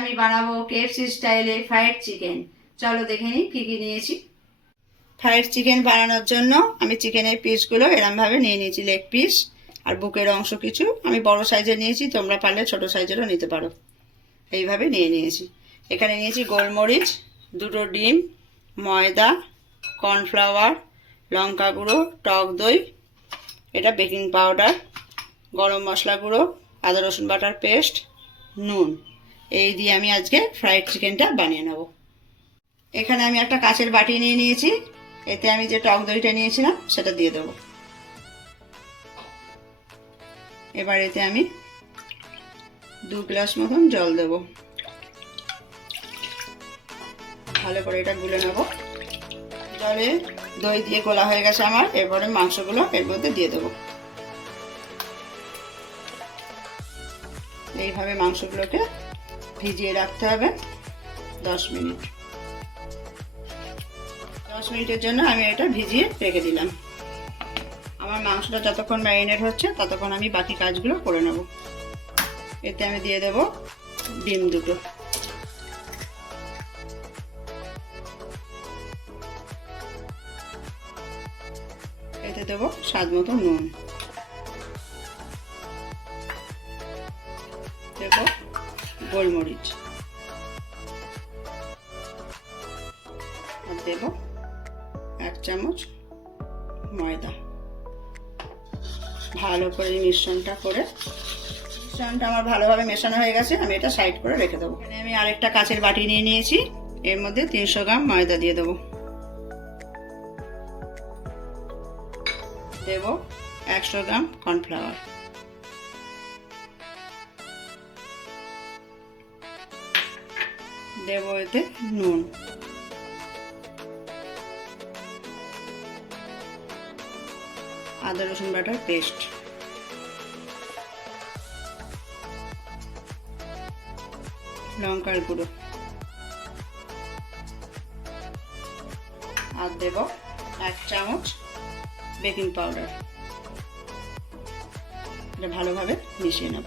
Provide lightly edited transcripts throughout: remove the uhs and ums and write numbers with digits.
আমি বানাবো কেএফসি স্টাইলে ফ্রাইড চিকেন। চলো দেখে নিই কি কি নিয়েছি। ফ্রাইড চিকেন বানানোর জন্য আমি চিকেনের পিসগুলো এরমভাবে নিয়ে নিয়েছি, লেগ পিস আর বুকের অংশ কিছু আমি বড় সাইজের নিয়েছি, তোমরা পারলে ছোট সাইজেরও নিতে পারো। এইভাবে নিয়ে নিয়েছি। এখানে নিয়েছি গোলমরিচ, দুটো ডিম, ময়দা, কর্নফ্লাওয়ার, লঙ্কা গুঁড়ো, টক দই, এটা বেকিং পাউডার, গরম মশলা গুঁড়ো, আদা রসুন বাটার পেস্ট, নুন। এই দিয়ে আমি আজকে ফ্রাইড চিকেনটা বানিয়ে নেব। এখানে আমি একটা কাঁচের বাটি নিয়ে নিয়েছি, এতে আমি যে টক দইটা নিয়েছিলাম সেটা দিয়ে দেবো। এবার এতে আমি 2 গ্লাস মতন জল দেব। ভালো করে এটা গুলে নেব। জলে দই দিয়ে গোলা হয়ে গেছে আমার, এরপরে মাংসগুলো এর মধ্যে দিয়ে দেবো। এইভাবে মাংসগুলোকে ভিজিয়ে রাখতে হবে 10 মিনিট। 10 মিনিটের জন্য আমি এটা ভিজিয়ে রেখে দিলাম। আমার মাংসটা যতক্ষণ ম্যারিনেট হচ্ছে ততক্ষণ আমি বাকি কাজগুলো করে নেব। এতে আমি দিয়ে দেব ডিম দুটো, এতে দেব স্বাদ মতো নুন, দেব গোলমরিচ, আর দেব 1 চামচ ময়দা। ভালো করে মিশ্রণটা করে, মিশ্রণটা আমার ভালোভাবে মেশানো হয়ে গেছে, আমি এটা সাইড করে রেখে দেবো। এখানে আমি আরেকটা কাঁচের বাটি নিয়ে নিয়েছি, এর মধ্যে 300 গ্রাম ময়দা দিয়ে দেবো। দেব 100 গ্রাম কর্নফ্লাওয়ার, দেব এতে নুন, আদা রসুন বাটার পেস্ট, লঙ্কার গুঁড়ো, আর দেব 1 চামচ বেকিং পাউডার। এটা ভালোভাবে মিশিয়ে নেব।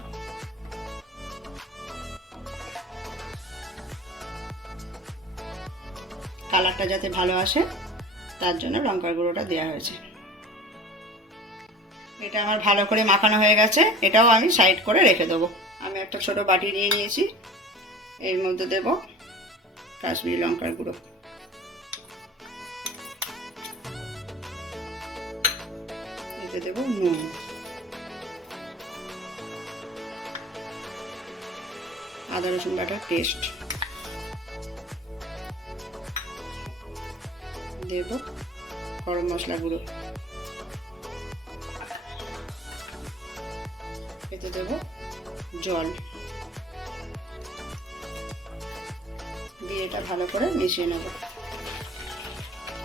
কালারটা যাতে ভালো আসে তার জন্য লঙ্কার গুঁড়োটা দেওয়া হয়েছে। এটা আমার ভালো করে মাখানো হয়ে গেছে, এটাও আমি সাইড করে রেখে দেবো। আমি একটা ছোট বাটি নিয়ে নিয়েছি, এর মধ্যে দেব কাশ্মীরি লঙ্কার গুঁড়ো, এতে দেব নুন, আদা রসুন বাটার পেস্ট, দেব গরম মশলা গুঁড়ো, এতে দেব জল দিয়ে এটা ভালো করে মিশিয়ে নেব।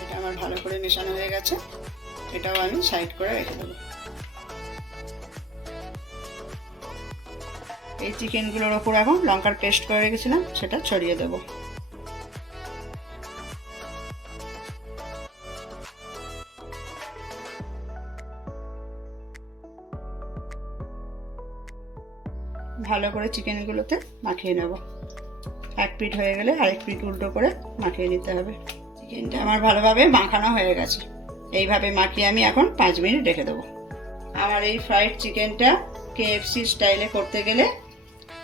এটা আমার ভালো করে মেশানো হয়ে গেছে, এটাও আমি সাইড করে রেখে দেবো। এই চিকেনগুলোর ওপর এখন লঙ্কার পেস্ট করে রেখেছিলাম সেটা ছড়িয়ে দেব। ভালো করে চিকেনগুলোতে মাখিয়ে নেব। এক পিঠ হয়ে গেলে আরেক পিঠ উল্টো করে মাখিয়ে নিতে হবে। চিকেনটা আমার ভালোভাবে মাখানো হয়ে গেছে, এইভাবে মাখিয়ে আমি এখন 5 মিনিট রেখে দেবো। আমার এই ফ্রাইড চিকেনটা কেএফসি স্টাইলে করতে গেলে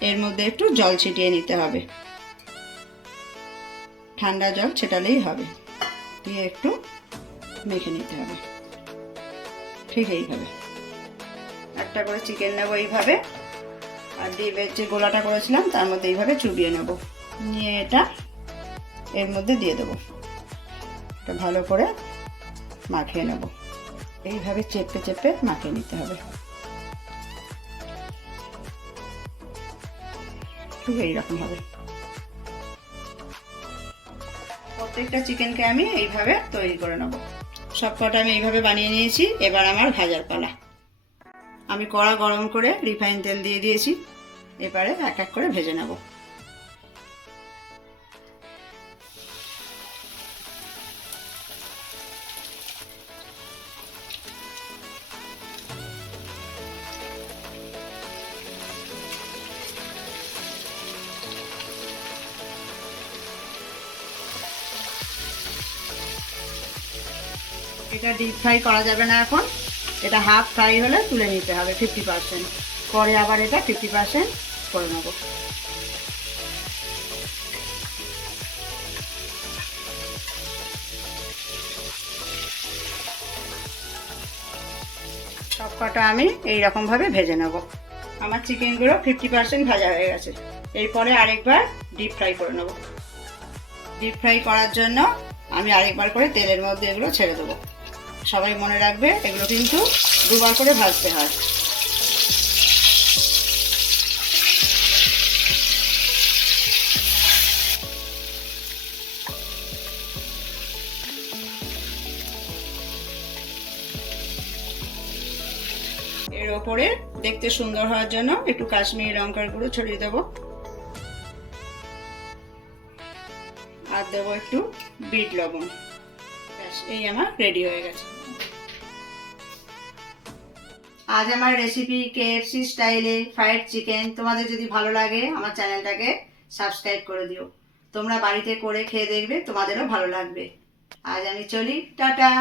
এর মধ্যে একটু জল ছিটিয়ে নিতে হবে, ঠান্ডা জল ছেটালেই হবে, দিয়ে একটু মেখে নিতে হবে। ঠিক এইভাবে একটা করে চিকেন নেবো এইভাবে, আর ডিমের যে গোলাটা করেছিলাম তার মধ্যে এইভাবে চুবিয়ে নেব, নিয়ে এটা এর মধ্যে দিয়ে দেবো। এটা ভালো করে মাখিয়ে নেব, এইভাবে চেপে চেপে মাখিয়ে নিতে হবে। ঠিক এইরকম হবে। প্রত্যেকটা চিকেনকে আমি এইভাবে তৈরি করে নেব। সব কটা আমি এইভাবে বানিয়ে নিয়েছি, এবার আমার ভাজার পালা। আমি কড়া গরম করে রিফাইন তেল দিয়ে দিয়েছি, এবারে এক এক করে ভেজে নেব। এটা ডিপ ফ্রাই করা যাবে না এখন, এটা হাফ ফ্রাই হলে তুলে নিতে হবে 50%, পরে আবার এটা 50% করে নেব। সব কটা আমি এইরকমভাবে ভেজে নেব। আমার চিকেনগুলো 50% ভাজা হয়ে গেছে, এরপরে আরেকবার ডিপ ফ্রাই করে নেব। ডিপ ফ্রাই করার জন্য আমি আরেকবার করে তেলের মধ্যে এগুলো ছেড়ে দেবো। সবাই মনে রাখবে এগুলো কিন্তু দুবার করে ভাজতে হয়। এর ওপরে দেখতে সুন্দর হওয়ার জন্য একটু কাশ্মীরি লঙ্কার গুঁড়ো ছড়িয়ে দেবো, আর দেবো একটু বিট লবণ। ব্যাস, এই আমার রেডি হয়ে গেছে। আজ আমার রেসিপি কেএফসি স্টাইলে ফ্রাইড চিকেন তোমাদের যদি ভালো লাগে আমার চ্যানেলটাকে সাবস্ক্রাইব করে দিও। তোমরা বাড়িতে করে খেয়ে দেখবে, তোমাদেরও ভালো লাগবে। আজ আমি চলি, টাটা।